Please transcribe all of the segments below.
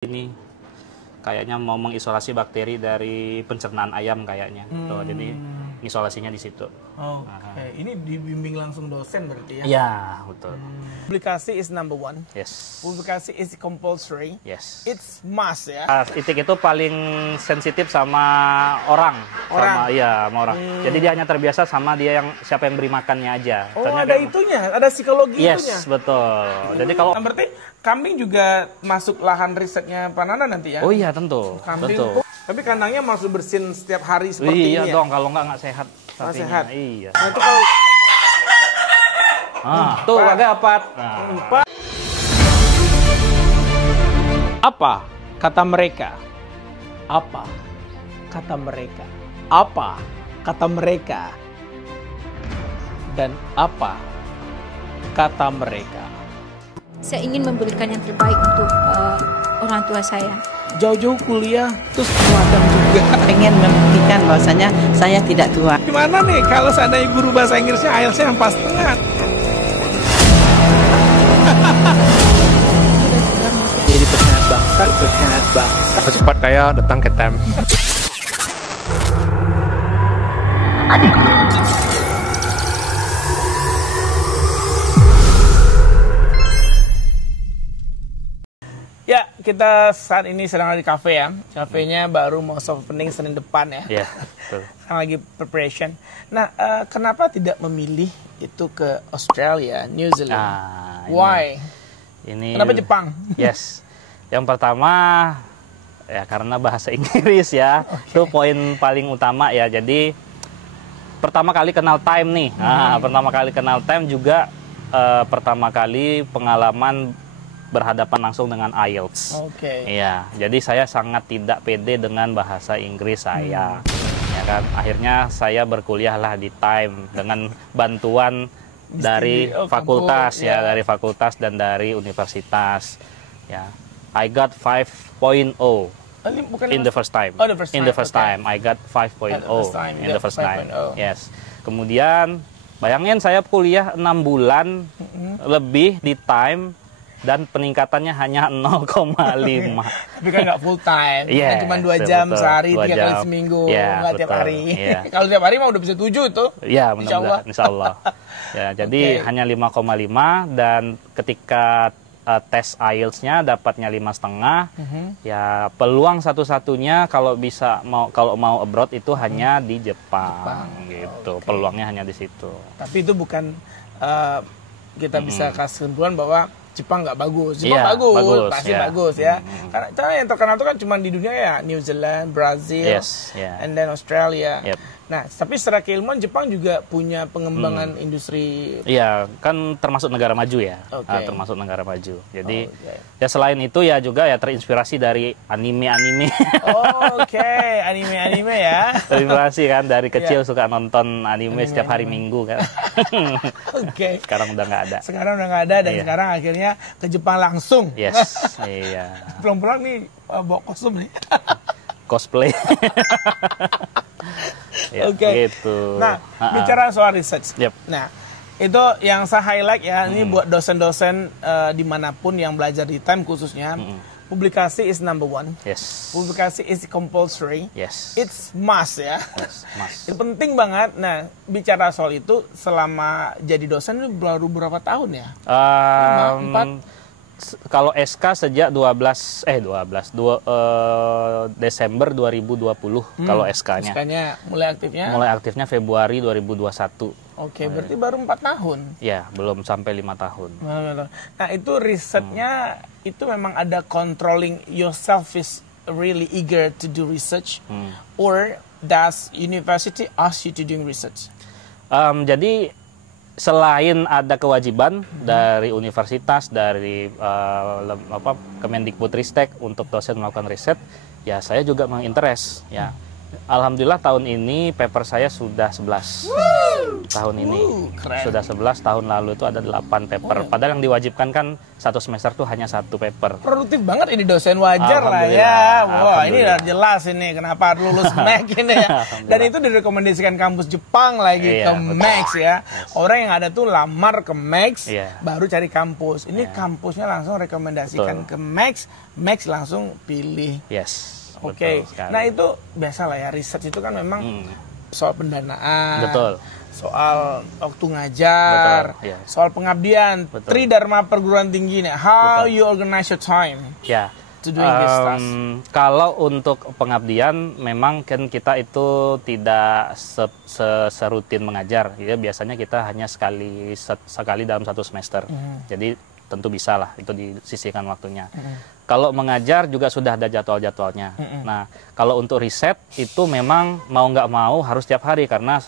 Ini kayaknya mau mengisolasi bakteri dari pencernaan ayam kayaknya. Tuh, jadi isolasinya di situ. Oke, ini dibimbing langsung dosen berarti ya? Iya, betul. Publikasi is number one. Yes. Publikasi is compulsory. Yes. It's must ya. Itik itu paling sensitif sama orang. Sama orang. Jadi dia hanya terbiasa sama siapa yang beri makannya aja. Oh, Misalnya ada itunya, ada psikologi yes, itunya. betul. Jadi kalau berarti kambing juga masuk lahan risetnya Pak Nana nanti ya? oh iya tentu. Kambing. Tentu. Tapi kandangnya harus bersihin setiap hari seperti Iya ini ya? dong, kalau nggak sehat. Nggak sapinya. sehat. Iya. Nah, itu kalau Tuh agak dapat. Nah. apa kata mereka? Apa kata mereka? Apa kata mereka? Dan apa kata mereka? Saya ingin memberikan yang terbaik untuk orang tua saya. Jauh-jauh kuliah, terus magang juga. Pengen membuktikan bahwasanya saya tidak tua. Gimana nih kalau seandainya guru bahasa Inggrisnya IELTS-nya yang pas setengah? Jadi berkhianat bangsa. Cepat kaya datang ke tem. Ya, kita saat ini sedang ada di kafe ya. Kafenya baru mau soft opening Senin depan ya. Iya, betul. Sekarang lagi preparation. Nah, kenapa tidak memilih itu ke Australia, New Zealand? Nah, Why? Ini Kenapa Jepang? Yes. Yang pertama ya karena bahasa Inggris ya. Itu poin paling utama ya. Jadi pertama kali kenal time nih. Nah, pertama kali kenal time juga pertama kali pengalaman berhadapan langsung dengan IELTS. Oke. Iya, jadi saya sangat tidak pede dengan bahasa Inggris saya. Ya kan, akhirnya saya berkuliahlah di Time dengan bantuan dari fakultas kampus, ya, dari fakultas dan dari universitas. Ya, I got 5.0 Ini bukan in the first time. Oh, the first in the time, first okay. time, I got 5.0 in the first time. 5.0. Yes. Kemudian bayangin saya kuliah 6 bulan lebih di Time dan peningkatannya hanya 0,5. Tapi kan nggak full time, Yes, kan cuma 2 jam betul. sehari, 2 3 kali jam. seminggu, Ya, nggak tiap betul. hari. Ya. Kalau tiap hari mah udah bisa 7 tuh. Ya, Insya Allah. mudah-mudahan, insya Allah. Ya, jadi Oke. hanya 5,5 dan ketika tes IELTS-nya dapatnya 5,5. Ya, peluang satu-satunya kalau mau abroad itu hanya di Jepang gitu. Oke. Peluangnya hanya di situ. Tapi itu bukan kita bisa kasih kesimpulan bahwa Jepang nggak bagus. Jepang Iya, bagus, pasti ya. bagus ya. Karena yang terkenal itu kan cuma di dunia ya, New Zealand, Brazil, Yes, yeah. and then Australia. Yep. Nah, tapi secara keilmuan Jepang juga punya pengembangan industri. Iya, kan termasuk negara maju ya. Oke. Termasuk negara maju. Jadi Oke. ya selain itu ya juga ya terinspirasi dari anime-anime. Oke, anime-anime ya. Terinspirasi kan dari kecil Iya. suka nonton anime setiap hari Minggu kan. Oke. Sekarang udah nggak ada. Sekarang udah nggak ada dan Iya. sekarang akhirnya ke Jepang langsung. Yes, iya. Pulang-pulang nih bawa kostum nih. Cosplay. Ya, Oke. gitu. Nah, bicara soal research. Yep. Nah, itu yang saya highlight ya, ini buat dosen-dosen dimanapun yang belajar di Time khususnya, publikasi is number one. Yes. Publikasi is compulsory. Yes. It's must ya. Yes, mas. Itu penting banget. Nah, bicara soal itu selama jadi dosen itu baru berapa tahun ya? 4? Kalau SK sejak Desember 2020 kalau SK-nya. SK-nya mulai aktifnya? Mulai aktifnya Februari 2021. Oke, berarti baru 4 tahun. Ya, belum sampai 5 tahun. Nah, itu risetnya itu memang ada controlling yourself is really eager to do research or does university ask you to doing research? Jadi selain ada kewajiban dari universitas, dari Kemendikbudristek untuk dosen melakukan riset, ya saya juga menginterest ya. Alhamdulillah tahun ini paper saya sudah 11. Tahun ini keren. sudah 11, tahun lalu itu ada 8 paper. Padahal yang diwajibkan kan satu semester tuh hanya 1 paper. Produktif banget ini dosen, wajar lah Alhamdulillah. ya. Wah, ini Alhamdulillah. udah jelas ini kenapa lulus Max ini ya. Dan itu direkomendasikan kampus Jepang lagi Iya, ke betul. Max ya. Orang yang ada tuh lamar ke Max, Iya. baru cari kampus. Ini kampusnya langsung rekomendasikan Betul. ke Max, Max langsung pilih. Yes. Oke. betul sekali. Nah, itu biasa lah ya, research itu kan memang soal pendanaan. Betul. Soal waktu ngajar, Betul, iya. soal pengabdian, Betul. Tridharma perguruan tinggi nih. How Betul. you organize your time Ya. to doing this task? Kalau untuk pengabdian memang kan kita itu tidak serutin mengajar. Ya biasanya kita hanya sekali dalam 1 semester. Jadi tentu bisa lah itu disisihkan waktunya. Kalau mengajar juga sudah ada jadwal-jadwalnya. Nah, kalau untuk riset itu memang mau nggak mau harus tiap hari karena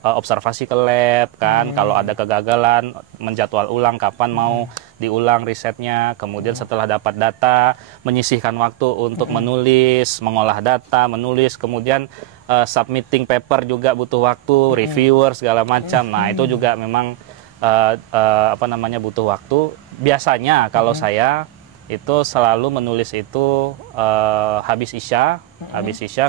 observasi ke lab kan. Kalau ada kegagalan menjadwal ulang kapan mau diulang risetnya. Kemudian setelah dapat data menyisihkan waktu untuk menulis, mengolah data, menulis. Kemudian submitting paper juga butuh waktu, reviewer segala macam. Nah, itu juga memang butuh waktu. Biasanya kalau saya itu selalu menulis itu habis isya,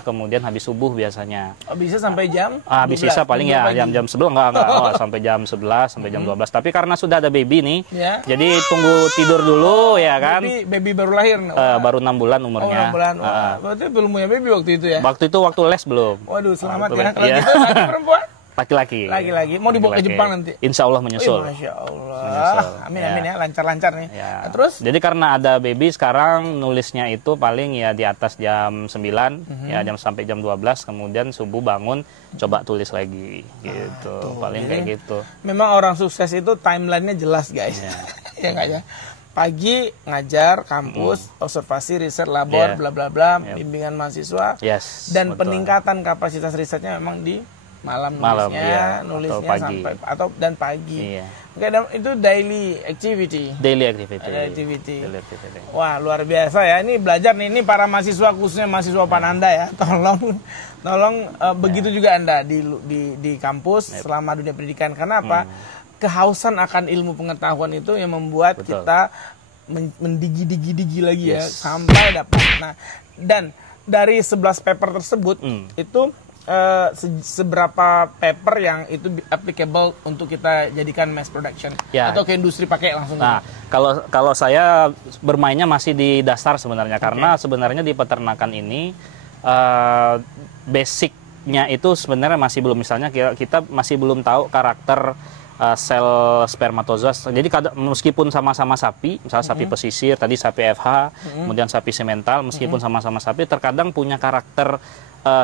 kemudian habis subuh biasanya. Oh, bisa sampai jam? Habis 12, isya paling ya pagi. jam-jam sebelum enggak sampai jam 11 sampai jam 12. Tapi karena sudah ada baby nih, Ya. jadi tunggu tidur dulu ya kan. Baby baru lahir. Baru 6 bulan Oh, umurnya. 6 bulan. Wah, berarti belum punya baby waktu itu ya? Waktu itu waktu les belum. Waduh, selamat Waktu ya. les, Kalau iya. gitu laki perempuan? Laki-laki. Laki-laki. Mau dibawa ke Laki-laki. Jepang nanti? Insya Allah menyusul. Masya Allah. Menyusul. Amin, Ya. amin ya. Lancar-lancar nih. Ya. Nah, terus? Jadi karena ada baby sekarang nulisnya itu paling ya di atas jam 9 ya sampai jam 12, kemudian subuh bangun coba tulis lagi gitu. Paling kayak gitu. Memang orang sukses itu timelinenya jelas, guys. Ya. Ya nggak ya? Pagi ngajar, kampus, observasi, riset, labor, Yeah. bla bla bla, Yep. bimbingan mahasiswa, Yes. dan betul. peningkatan kapasitas risetnya memang di malam Malam, nulisnya iya. Atau pagi. sampai dan pagi. Iya. Oke, dan itu daily activity. Daily activity. Daily activity. Daily activity. Wah, luar biasa ya. Ini belajar nih, ini para mahasiswa khususnya mahasiswa Pananda ya. Tolong begitu juga Anda di kampus selama dunia pendidikan. Karena apa? Kehausan akan ilmu pengetahuan itu yang membuat Betul. kita mendigi-digi lagi ya Yes. sampai dapat. Nah, dan dari 11 paper tersebut itu seberapa paper yang itu applicable untuk kita jadikan mass production Ya. atau ke industri pakai langsung. Nah, kalau saya bermainnya masih di dasar sebenarnya karena sebenarnya di peternakan ini basicnya itu sebenarnya masih belum, misalnya kita masih belum tahu karakter sel spermatozoa. Jadi meskipun sama-sama sapi, misalnya sapi pesisir, tadi sapi FH, kemudian sapi semental, meskipun sama-sama sapi, terkadang punya karakter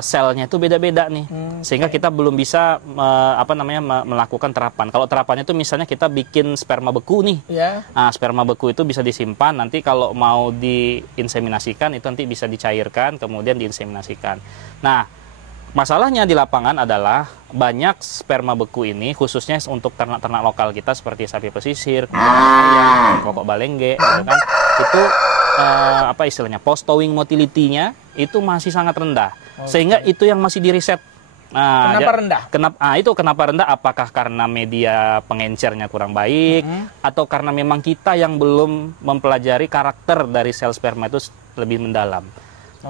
selnya itu beda-beda nih, sehingga kita belum bisa melakukan terapan. Kalau terapannya itu misalnya kita bikin sperma beku nih, Ya. nah, sperma beku itu bisa disimpan, nanti kalau mau diinseminasikan itu nanti bisa dicairkan, kemudian diinseminasikan. Nah, masalahnya di lapangan adalah banyak sperma beku ini, khususnya untuk ternak-ternak lokal kita seperti sapi pesisir, ayam, kokok balengge, gitu kan, itu istilahnya post towing motility-nya itu masih sangat rendah, sehingga itu yang masih diriset. Nah, Kenapa rendah? Kenapa rendah? Apakah karena media pengencernya kurang baik, atau karena memang kita yang belum mempelajari karakter dari sel sperma itu lebih mendalam?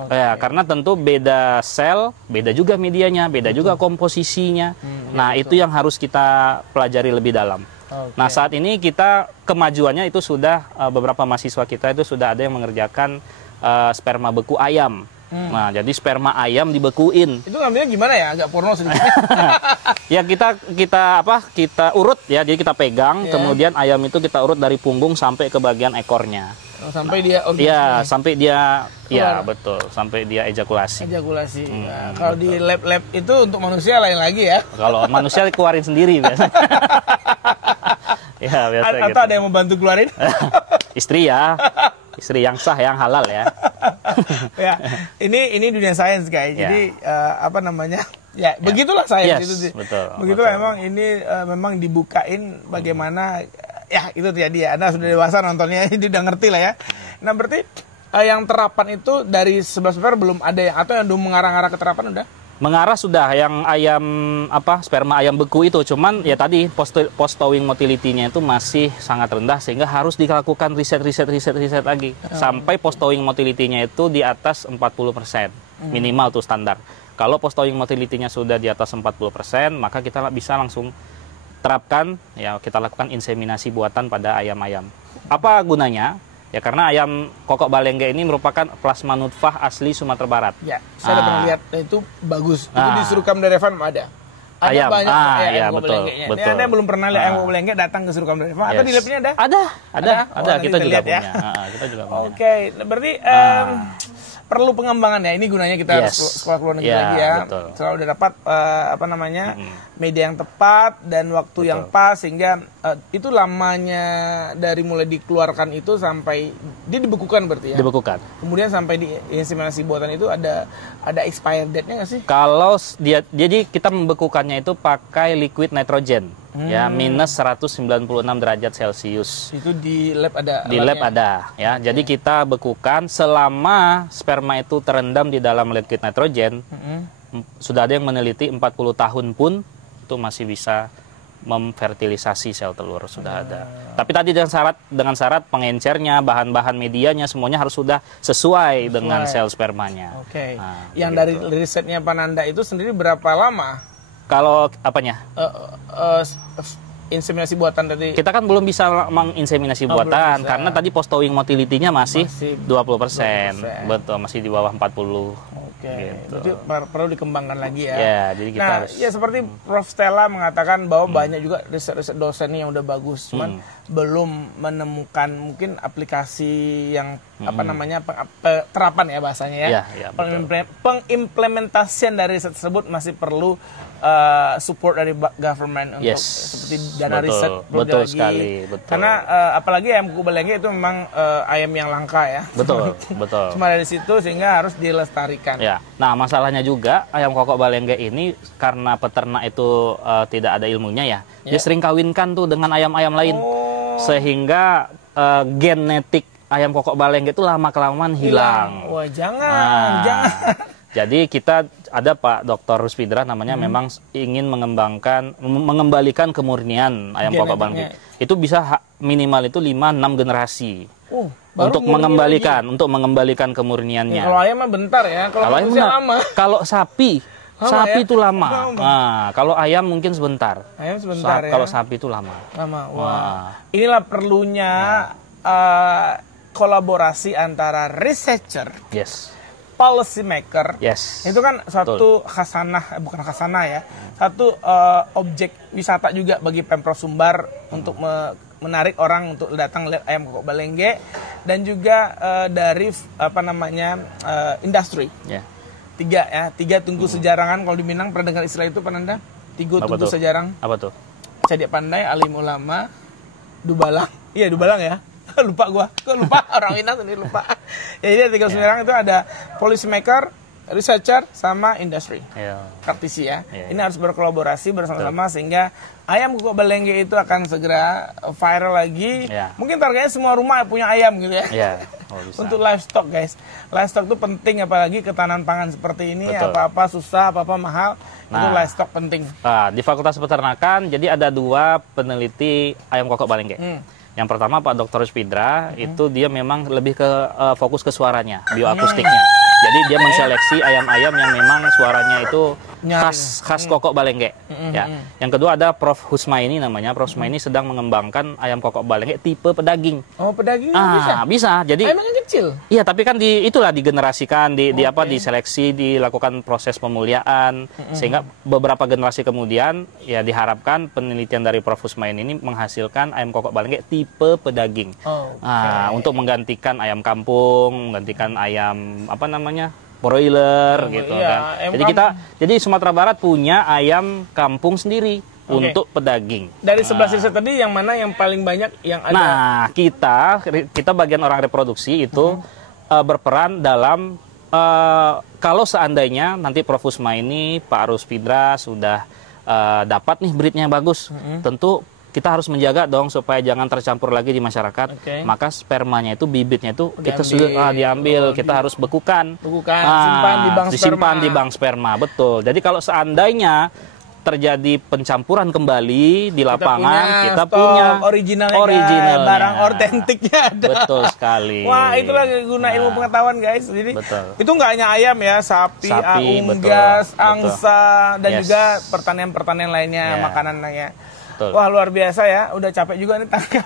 Ya, karena tentu beda sel, beda juga medianya, beda juga komposisinya. Nah, itu yang harus kita pelajari lebih dalam. Nah, saat ini kita kemajuannya itu sudah beberapa mahasiswa kita itu sudah ada yang mengerjakan sperma beku ayam. Nah, jadi sperma ayam dibekuin. Itu ngambilnya gimana ya? Agak porno sedikit. Ya kita urut ya, jadi kita pegang, kemudian ayam itu kita urut dari punggung sampai ke bagian ekornya. Sampai dia Iya, sampai dia, ya Keluar. betul, sampai dia ejakulasi. ejakulasi. Nah, kalau di lab-lab itu untuk manusia lain lagi ya. Kalau manusia keluarin sendiri biasanya. Ya biasa gitu. Atau ada yang membantu keluarin? Istri ya, istri yang sah, yang halal ya. Ya, ini dunia sains guys. Ya. Jadi Ya, begitulah sains Yes, itu sih. betul, Begitulah betul. memang ini memang dibukain bagaimana ya itu terjadi ya. Anda sudah dewasa nontonnya, jadi udah ngerti lah ya. Nah, berarti yang terapan itu dari 11 paper belum ada yang, atau yang udah mengarah-arah ke terapan udah? Mengarah sudah yang ayam sperma ayam beku itu, cuman ya tadi post-towing motility-nya itu masih sangat rendah sehingga harus dilakukan riset lagi sampai post-towing motility-nya itu di atas 40% minimal tuh standar. Kalau post-towing motility-nya sudah di atas 40%, maka kita bisa langsung terapkan ya, kita lakukan inseminasi buatan pada ayam-ayam. Apa gunanya? Ya karena ayam kokok balengge ini merupakan plasma nutfah asli Sumatera Barat. Ya, saya pernah lihat itu bagus. Itu di Surukam Darevan ada. Ada ayam. banyak Iya, ayam betul. Ini Anda belum pernah lihat ayam kokok balengge, datang ke Surukam Darevan atau di labnya ada? Ada. Oh, Kita juga lihat, punya. ya. Kita juga punya. Oke, berarti perlu pengembangan ya. Ini gunanya kita harus sekolah luar negeri lagi ya. Betul. Setelah udah dapat media yang tepat dan waktu yang pas, sehingga itu lamanya dari mulai dikeluarkan itu sampai dia dibekukan berarti ya. Dibekukan. Kemudian sampai di inseminasi buatan itu ada expire date-nya nggak sih? Kalau jadi kita membekukannya itu pakai liquid nitrogen ya minus 196 derajat Celcius. Itu di lab ada. Di lab ada ya. Jadi kita bekukan selama sperma itu terendam di dalam liquid nitrogen. Sudah ada yang meneliti 40 tahun pun itu masih bisa memfertilisasi sel telur, sudah ada. Tapi tadi dengan syarat pengencernya, bahan-bahan medianya semuanya harus sudah sesuai dengan sel spermanya. Oke. Nah, yang begitu. dari risetnya Pananda itu sendiri berapa lama? Kalau apanya? Inseminasi buatan tadi. Kita kan belum bisa menginseminasi buatan karena tadi post-towing motility-nya masih 20%. Betul, masih di bawah 40. Oke. Gitu. Itu perlu dikembangkan lagi ya. Ya, jadi kita harus ya seperti Prof Stella mengatakan bahwa banyak juga riset-riset dosen yang udah bagus, cuman belum menemukan mungkin aplikasi yang terapan ya bahasanya ya. Ya, Pengimplementasian dari riset tersebut masih perlu support dari government untuk seperti dana riset betul lagi. Sekali, betul. Karena apalagi ayam kuku balengge itu memang ayam yang langka ya. Betul. Cuma dari situ sehingga harus dilestarikan. Ya. Nah, masalahnya juga ayam kokok balengge ini karena peternak itu tidak ada ilmunya ya. Dia sering kawinkan tuh dengan ayam-ayam lain. Sehingga genetik ayam kokok balengge itu lama-kelamaan hilang. Wah, jangan. Jadi kita ada Pak Dr. Ruspidra namanya memang ingin mengembalikan kemurnian ayam kokok balengge. Itu bisa minimal itu 5-6 generasi. Untuk mengembalikan kemurniannya. Ya, kalau ayam mah bentar ya, kalau manusia lama. Kalau sapi itu lama. Nah, kalau ayam mungkin sebentar. Ayam sebentar ya. Kalau sapi itu lama. Wah. Inilah perlunya kolaborasi antara researcher, policy maker. Itu kan suatu bukan khasanah ya. Satu objek wisata juga bagi Pemprov Sumbar untuk menarik orang untuk datang lihat ayam kokok balengge, dan juga dari industri. Tiga tunggu sejarangan. Kalau di Minang pernah dengar istilah itu Pananda? Tiga tunggu sejarang. Apa tuh? Cadik pandai, alim ulama, dubalang. Iya, dubalang ya. Lupa gua. Kok lupa? Orang Minang sendiri lupa. Ya, jadi tiga sejarang itu ada policy maker, researcher, sama industri. Praktisi ya. Ini harus berkolaborasi bersama-sama sehingga ayam kokok balengge itu akan segera viral lagi. Mungkin targetnya semua rumah punya ayam gitu ya. Untuk livestock guys. Livestock itu penting, apalagi ketahanan pangan seperti ini. Apa-apa susah, apa-apa mahal. Itu livestock penting. Di Fakultas Peternakan jadi ada 2 peneliti ayam kokok balengge. Yang pertama Pak Dr. Ruspidra, itu dia memang lebih ke fokus ke suaranya, bioakustiknya. Jadi dia menseleksi ayam-ayam yang memang suaranya itu khas kokok balengge. Yang kedua ada Prof Husmaini namanya. Prof Husmaini sedang mengembangkan ayam kokok balengge tipe pedaging. Oh, pedaging bisa? Bisa. Jadi ayam yang kecil? Iya, tapi kan itulah digenerasikan, diseleksi, dilakukan proses pemuliaan, sehingga beberapa generasi kemudian ya diharapkan penelitian dari Prof Husmaini ini menghasilkan ayam kokok balengge tipe pedaging. Untuk menggantikan ayam kampung, menggantikan ayam broiler gitu kan. Jadi Sumatera Barat punya ayam kampung sendiri untuk pedaging. Dari 11 riset tadi yang mana yang paling banyak yang ada? Nah, kita bagian orang reproduksi itu berperan dalam kalau seandainya nanti Prof Husmaini, Pak Ruspidra sudah dapat nih breednya bagus, tentu kita harus menjaga dong supaya jangan tercampur lagi di masyarakat. Oke. Maka spermanya itu, bibitnya itu kita Diambil. sudah diambil, kita harus bekukan. Bekukan, simpan di bank disimpan sperma. di bank sperma, betul. Jadi kalau seandainya terjadi pencampuran kembali di lapangan, kita stok punya originalnya, originalnya. barang otentiknya ada. Betul sekali. Wah, itulah guna ilmu Nah, pengetahuan, guys. Jadi betul. itu nggak hanya ayam ya, sapi, Sapi, unggas, betul, angsa, dan Yes. juga pertanian-pertanian lainnya, Ya. makanan lainnya. Betul. Wah, luar biasa ya. Udah capek juga nih tangkap.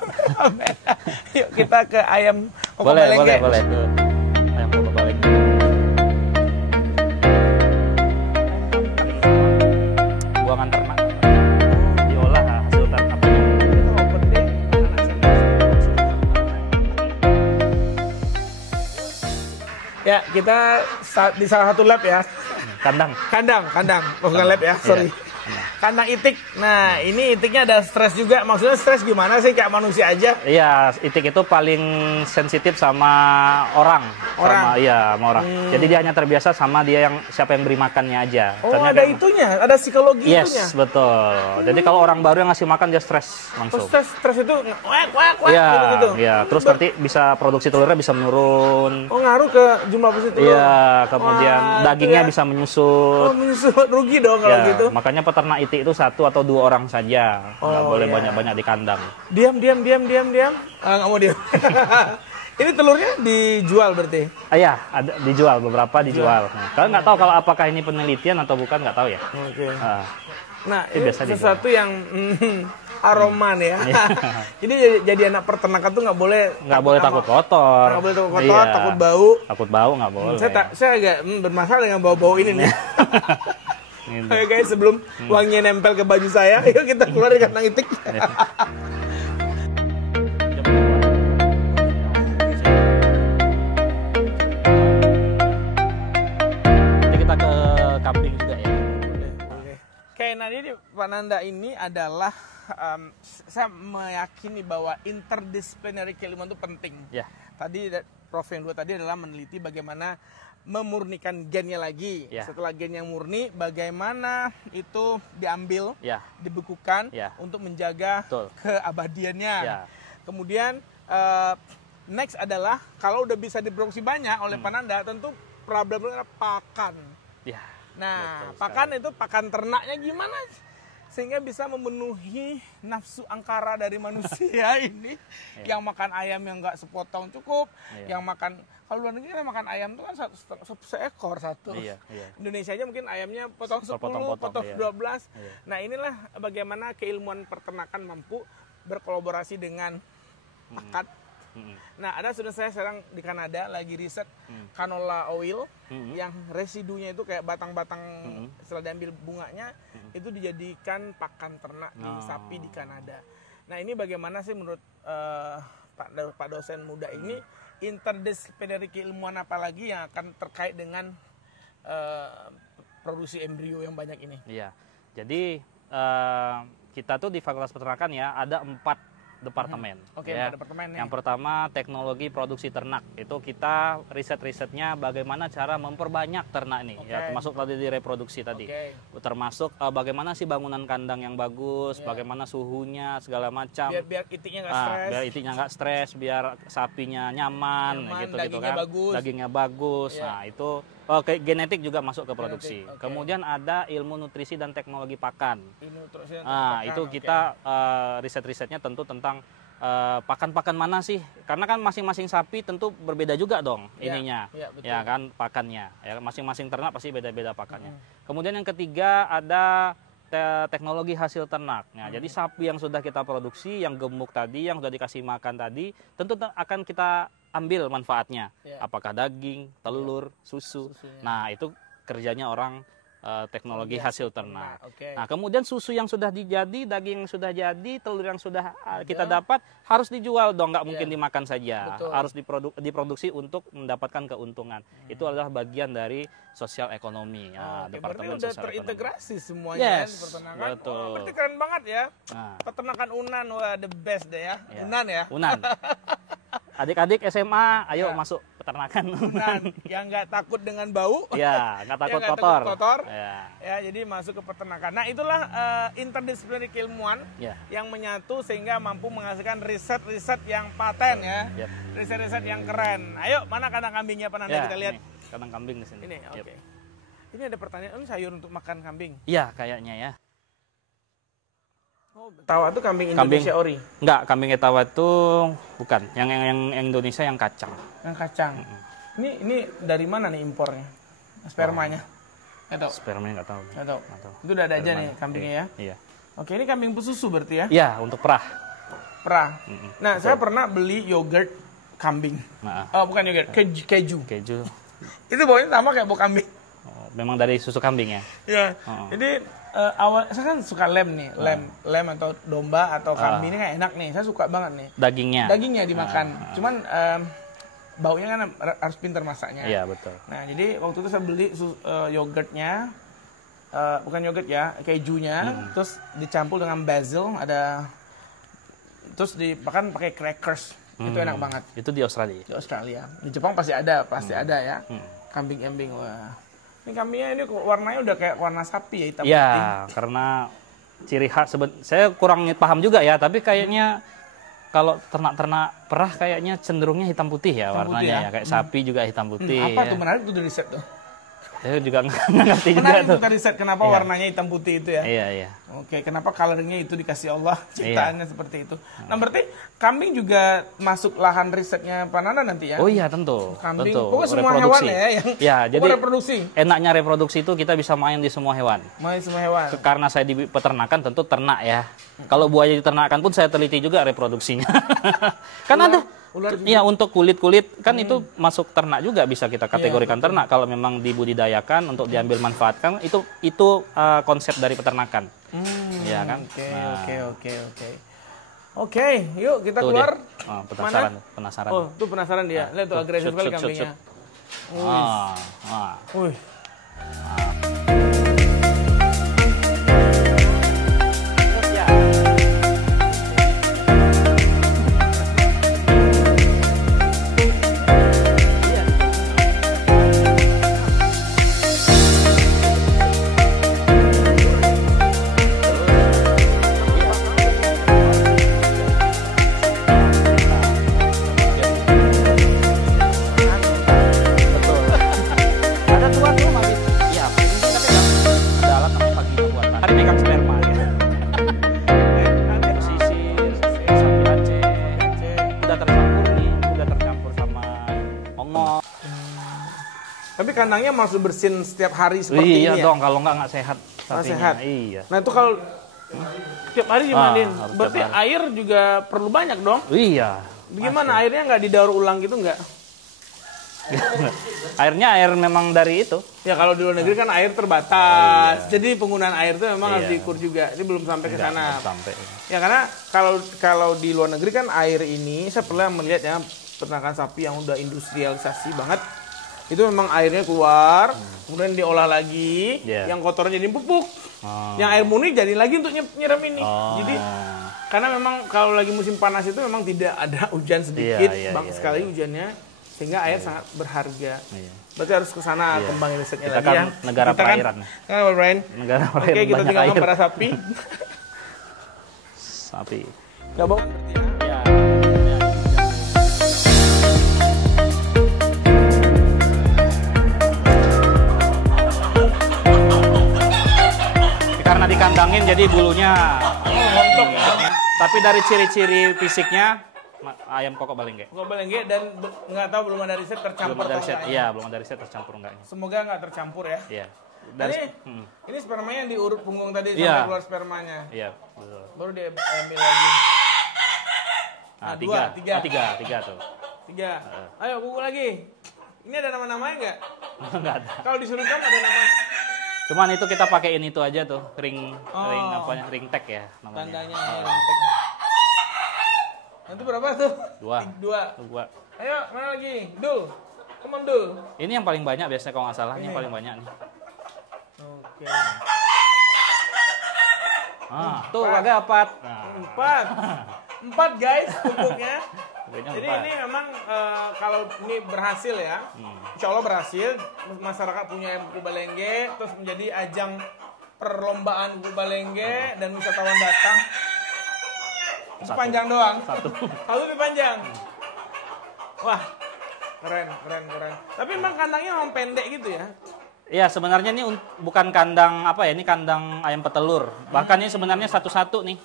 Yuk kita ke ayam Koko Boleh, Balengke. boleh. Ayam Koko Balengke. Buangan ternak. Diolah hasil tangkapannya. Oh, penting. Ya, kita di salah satu lab ya. Kandang. Kandang. Bukan lab ya, sorry. Kandang itik. Nah, ini itiknya ada stres juga. Maksudnya stres gimana sih? Kayak manusia aja. Iya, itik itu paling sensitif sama orang. Orang? Sama orang. Jadi dia hanya terbiasa sama dia yang siapa yang beri makannya aja. Oh, Contohnya ada kayak- itunya, ada psikologi Yes, itunya. betul. Jadi kalau orang baru yang ngasih makan dia stres Oh, langsung. stres itu wek Iya, gitu. iya. Terus nanti bisa produksi telurnya bisa menurun. Oh, ngaruh ke jumlah produksi telur. Iya, kemudian Wah, itu dagingnya ya. bisa menyusut. Oh, menyusut, rugi dong kalau Ya, gitu. makanya peternak itik itu 1 atau 2 orang saja, nggak Oh, boleh iya. banyak-banyak di kandang. Diam. Nggak mau diam. Ini telurnya dijual berarti? Iya, ada dijual, beberapa dijual. Nah, kalian nggak tahu kalau apakah ini penelitian atau bukan, nggak tahu ya. Oke. Ah, Nah, Itu ini biasa dijual. sesuatu yang aroma nih ya. Jadi jadi anak peternakan tuh nggak boleh takut kotor. Nggak boleh takut kotor, Iya. takut bau. Takut bau nggak boleh. Saya agak bermasalah dengan bau-bau ini nih. Gitu. Oke guys, sebelum wanginya nempel ke baju saya, yuk kita keluar dari kandang itik. Nanti kita ke kambing juga ya. Oke, nah ini Pak Nanda ini adalah saya meyakini bahwa interdisciplinary keilmuan itu penting. Ya. Tadi Prof yang dua tadi adalah meneliti bagaimana memurnikan gennya lagi. Ya. Setelah gen yang murni, bagaimana itu diambil, Ya. dibekukan Ya. untuk menjaga Betul. keabadiannya. Ya. Kemudian next adalah kalau udah bisa diproduksi banyak oleh Pak Nanda, tentu problemnya adalah pakan. Ya. Nah, Betul pakan itu pakan ternaknya gimana sehingga bisa memenuhi nafsu angkara dari manusia ini yang makan ayam yang nggak sepotong cukup, Iya. yang makan kalau luar negeri kan makan ayam tuh kan seekor satu. Iya, iya. Indonesia aja mungkin ayamnya potong 10, Potong-potong, potong iya. 12. Iya. Nah, inilah bagaimana keilmuan peternakan mampu berkolaborasi dengan pakan. Nah, ada sudah saya sekarang di Kanada lagi riset canola oil yang residunya itu kayak batang-batang setelah diambil bunganya itu dijadikan pakan ternak di sapi di Kanada. Nah, ini bagaimana sih menurut Pak dosen muda ini interdisciplinary keilmuan apa lagi yang akan terkait dengan produksi embrio yang banyak ini? Iya. Jadi kita tuh di Fakultas Peternakan ya ada 4 departemen. Oke, ya. 4 departemen nih. Yang pertama teknologi produksi ternak. Itu kita riset-risetnya bagaimana cara memperbanyak ternak nih. Ya, termasuk tadi di reproduksi tadi. Oke. Termasuk bagaimana sih bangunan kandang yang bagus, bagaimana suhunya segala macam. Biar itiknya nggak stres. Biar itiknya nggak stres, biar sapinya nyaman gitu dagingnya kan. bagus. Dagingnya bagus. Ya. Nah, itu genetik juga masuk ke produksi. Genetik, oke. Kemudian ada ilmu nutrisi dan teknologi pakan. Nutrisi dan Nah, pakan, itu oke. kita riset-risetnya tentu tentang pakan-pakan mana sih? Karena kan masing-masing sapi tentu berbeda juga dong Ya, ininya. ya, betul. Ya kan pakannya. Ya masing-masing ternak pasti beda-beda pakannya. Kemudian yang ketiga ada teknologi hasil ternak. Nah, jadi sapi yang sudah kita produksi, yang gemuk tadi, yang sudah dikasih makan tadi, tentu akan kita ambil manfaatnya. Ya. Apakah daging, telur, susu. Susunya. Nah, itu kerjanya orang teknologi hasil ternak. Oke. Nah, kemudian susu yang sudah dijadi, daging yang sudah jadi, telur yang sudah kita dapat harus dijual dong, nggak mungkin dimakan saja. Betul. Harus diproduksi untuk mendapatkan keuntungan. Itu adalah bagian dari sosial ekonomi. Ya, Oke, berarti Departemen udah Sosial Ekonomi. terintegrasi semuanya Yes, ya di peternakan. betul. Oh, berarti keren banget ya. Nah, Peternakan Unan, wah the best deh ya. ya. Unan ya. Unan. Adik-adik SMA, ayo masuk peternakan. Nah, yang nggak takut dengan bau. Ya, nggak takut yang nggak kotor. takut kotor. Ya. Ya, jadi masuk ke peternakan. Nah, itulah interdisipliner keilmuan Ya. yang menyatu sehingga mampu menghasilkan riset-riset yang paten ya. Yap. Riset-riset yang keren. Ayo, mana kandang kambingnya Pananda Ya, kita lihat. ini, kandang kambing di sini. Ini, oke. Yap. Ini ada pertanyaan, ini sayur untuk makan kambing. Iya, kayaknya ya. Oh, tawa itu kambing Kambing. Indonesia ori. Enggak, kambing etawa itu bukan. Yang Indonesia yang kacang. Yang kacang. Ini dari mana nih impornya? Spermanya? Nggak tahu. Spermanya nggak tahu. Nggak tahu. Nggak tahu. Itu udah ada Dari aja mana? nih kambingnya ya. Iya. Oke, ini kambing pesusu berarti ya? Iya, untuk perah. Perah. Mm-mm. Nah, saya pernah beli yogurt kambing. Nah, Oh, bukan yogurt, keju. keju. Itu baunya sama kayak bau kambing. Oh, memang dari susu kambing ya. Iya. Oh. Jadi awal saya kan suka lem nih, lem atau domba atau kambing ini kan enak nih. Saya suka banget nih. Dagingnya. Dagingnya dimakan. Cuman baunya kan harus pintar masaknya. Iya, betul. Nah, jadi waktu itu saya beli yogurtnya, bukan yogurt ya, kejunya, terus dicampur dengan basil, terus dimakan pakai crackers. Itu enak banget. Itu di Australia. Di Australia. Di Jepang pasti ada ya. Kambing-kambing, wah. Ini kambingnya ini warnanya udah kayak warna sapi ya, hitam putih. Iya, karena ciri khas saya kurang paham juga ya, tapi kayaknya kalau ternak-ternak perah kayaknya cenderungnya hitam putih ya Hitam warnanya putih ya? ya, kayak sapi juga hitam putih. Apa ya. tuh menarik tuh dari riset tuh? Saya juga nggak ngerti juga Menarik tuh. tuh dari riset kenapa Iya. warnanya hitam putih itu ya? Iya, iya. Oke, kenapa coloringnya itu dikasih Allah, ciptaannya seperti itu. Nah, berarti kambing juga masuk lahan risetnya Pananda nanti ya? Oh iya, tentu. Kambing, Tentu. pokoknya semua hewan ya yang Ya, jadi pokoknya reproduksi. enaknya reproduksi itu kita bisa main di semua hewan. Main semua hewan. Karena saya di peternakan tentu ternak ya. Kalau buaya diternakan pun saya teliti juga reproduksinya. Kan ada. Ular juga. Iya, untuk kulit-kulit kan itu masuk ternak juga, bisa kita kategorikan ternak kalau memang dibudidayakan untuk diambil manfaatkan, itu konsep dari peternakan. Ya kan? Oke, Nah, oke. Oke, yuk kita tuh keluar. dia. Oh, penasaran, Mana? penasaran. Oh, tuh penasaran dia. Lihat tuh agresif shoot, sekali shoot, shoot, kambingnya. Ah. Wih. Ya. Ada tua tuh habis. Iya, ini tapi ada alat namanya vagina buatan. Hari megang sperma ya. Posisi sapi Aceh udah tercampur nih, udah tercampur sama ongol. Tapi kandangnya masuk bersin setiap hari seperti Iya ini ya? dong, kalau nggak sehat Nggak sapinya. sehat. Iya. Nah, itu kalau tiap hari dimandiin. harus Berarti tiap hari. air juga perlu banyak dong? Iya. Bagaimana airnya nggak didaur ulang gitu nggak? Airnya air memang dari itu. Ya kalau di luar negeri kan air terbatas. Jadi penggunaan air itu memang harus Iya. diukur juga. Ini belum sampai ke Nggak sana. sampai. Ya karena kalau di luar negeri kan air ini saya pernah melihat ya peternakan sapi yang udah industrialisasi banget. Itu memang airnya keluar, kemudian diolah lagi, Iya. yang kotornya jadi pupuk. Oh. Yang air murni jadi lagi untuk nyiram ini. Oh. Jadi karena memang kalau lagi musim panas itu memang tidak ada hujan sedikit, Iya, bang iya, sekali iya. hujannya, sehingga air sangat berharga. Iya. Berarti harus ke sana Iya. kembangin risetnya Kita lagi kan ya. negara perairan. Kan, Brian? Negara Oke, perairan kita banyak tinggalkan air. para sapi. Sapi. Gak bohong berarti ya. Ya. Karena dikandangin jadi bulunya Montok. tapi dari ciri-ciri fisiknya ayam kokok balengge. Gak belengge dan nggak tahu belum ada riset tercampur Belum ada atau riset. enggak. Iya, belum ada riset tercampur enggaknya. Semoga nggak tercampur ya. Iya. Nah, Dan ini spermanya yang diurut punggung tadi Iya. sampai keluar spermanya. iya, betul. Baru diambil lagi. Nah, Dua, tiga. tiga tuh. 3. Ayo pukul lagi. Ini ada nama-namanya nggak? Enggak ada. Kalau disuruh kamu ada nama Cuman itu kita pakein itu aja tuh, ring Oh. ring tag ya namanya. tandanya lentek. Nanti berapa tuh? Dua. 2. Ayo mana lagi? Dul. Come on Dul. Ini yang paling banyak biasanya kalau nggak salah, ini yang paling banyak nih. Oke. Ah, tuh agak 4. Nah, 4 guys pupuknya. Poinnya Jadi 4. ini memang kalau ini berhasil ya, insya Allah berhasil, masyarakat punya kuku balengge, terus menjadi ajang perlombaan kuku balengge dan wisatawan datang. Satu. Panjang doang. Satu. Satu lebih panjang. Wah, keren. Tapi memang kandangnya memang pendek gitu ya. Iya, sebenarnya ini bukan kandang apa ya, ini kandang ayam petelur. Bahkan ini sebenarnya satu-satu nih.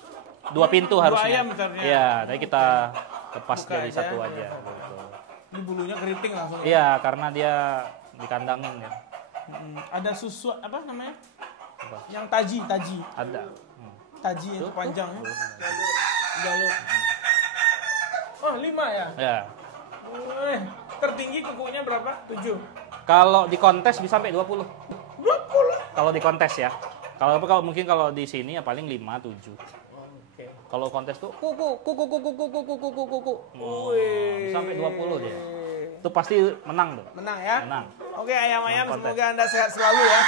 2 pintu Dua harusnya. ayam bentarnya. Iya, tapi kita lepas Buka jadi aja. satu aja. Gitu. Ini bulunya keriting langsung. Iya, karena dia dikandangin ya. Ada susu apa namanya? Apa? Yang taji. Ada. Taji itu panjang ya. Jalur. Oh, 5 ya? Ya. Tertinggi kukunya berapa? 7. Kalau di kontes bisa sampai 20. 20. Kalau di kontes ya. Kalau mungkin kalau di sini ya paling 5 7. Oke. Kalau kontes tuh kuku. Wih. Sampai 20 dia. Itu pasti menang tuh. Menang ya? Menang. Oke, ayam-ayam Menang kontes. semoga Anda sehat selalu ya.